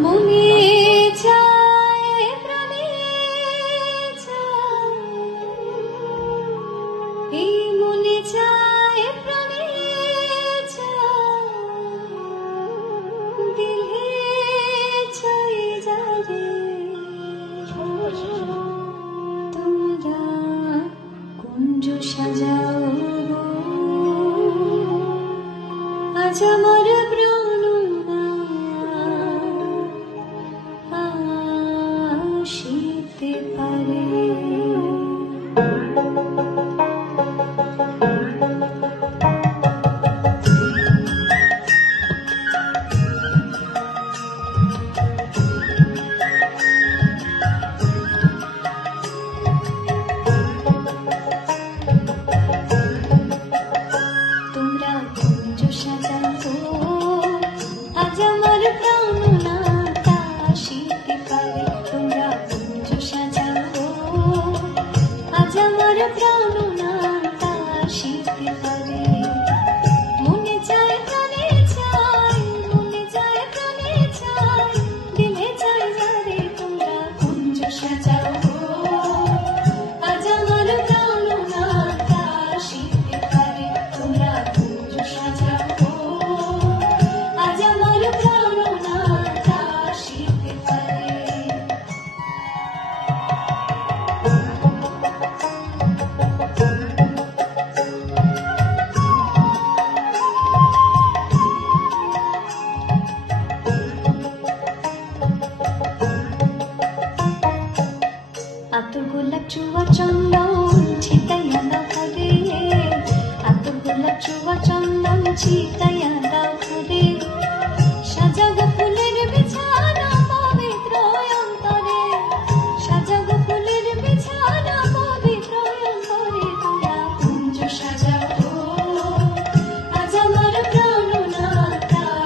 মনে চায় প্রাণে চায়, এই মনে চায় প্রাণে চায়, দিলে চাই যারে তোমরা কুঞ্জ সাজাও গো, আজ আমার প্রাণ আসিতে পারে। তোমরা কুঞ্জ সাজাও আজ আমার প্রাণ আসিতে পারে। তোমরা কুঞ্জ সাজাও আজ আমার প্রাণ আসিতে পারে। মনে চায় প্রাণে চায়, মনে চায় প্রাণে চায়, দিলে চাই যারে তোমরা কুঞ্জ সাজাও আজ আমার প্রাণ আসিতে পারে। তোমরা কুঞ্জ সাজাও আজ আমার প্রাণ আসিতে পারে। আতর গোলাপ চুয়া চন্দন ছিটাইয়া দাও ঘরে, আতর গোলাপ চুয়া চন্দন ছিটাইয়া দাও ঘরে। সাজাগো ফুলের বিছানা পবিত্র অন্তরে, সাজাগো ফুলের বিছানা পবিত্র অন্তরে। তোমরা কুঞ্জ সাজাও আজ আমার প্রাণ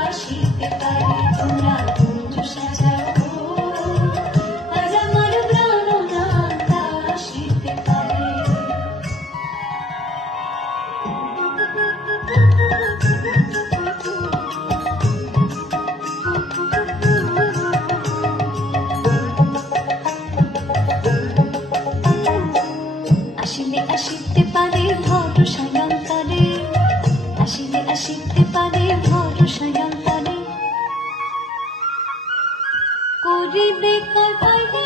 আসিতে পারে। তোমরা কুঞ্জ সাজাও আজ আমার প্রাণ আসিতে পারে। আসিলে আসিতে পারে ভরসায় অন্তরে, আসিলে আসিতে পারে ভরসায় অন্তরে। করিবে কার পাইলে